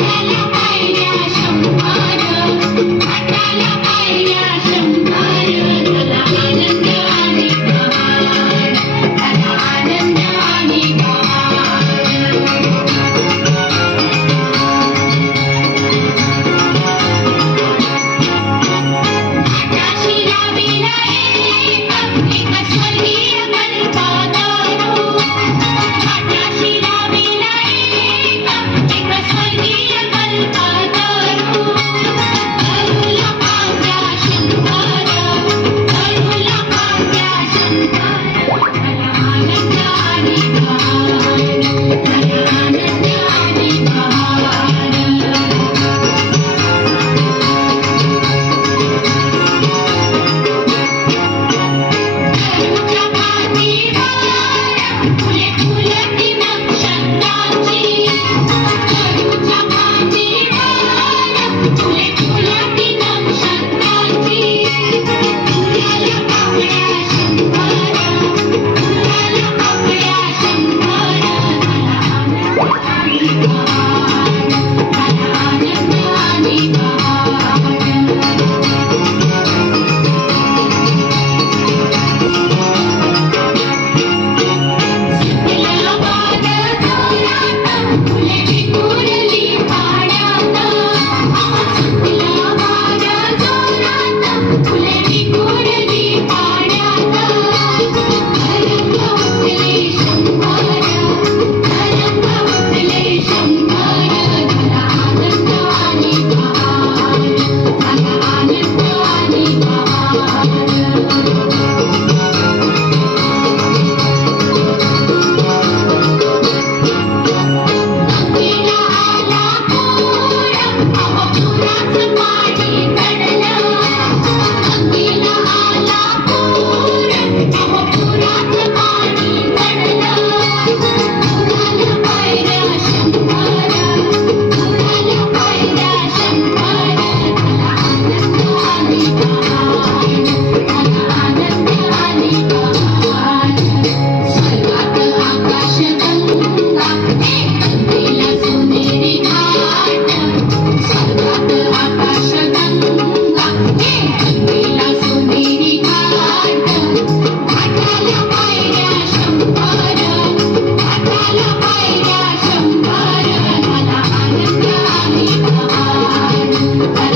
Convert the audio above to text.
yeah you. Thank you. 对吗 you.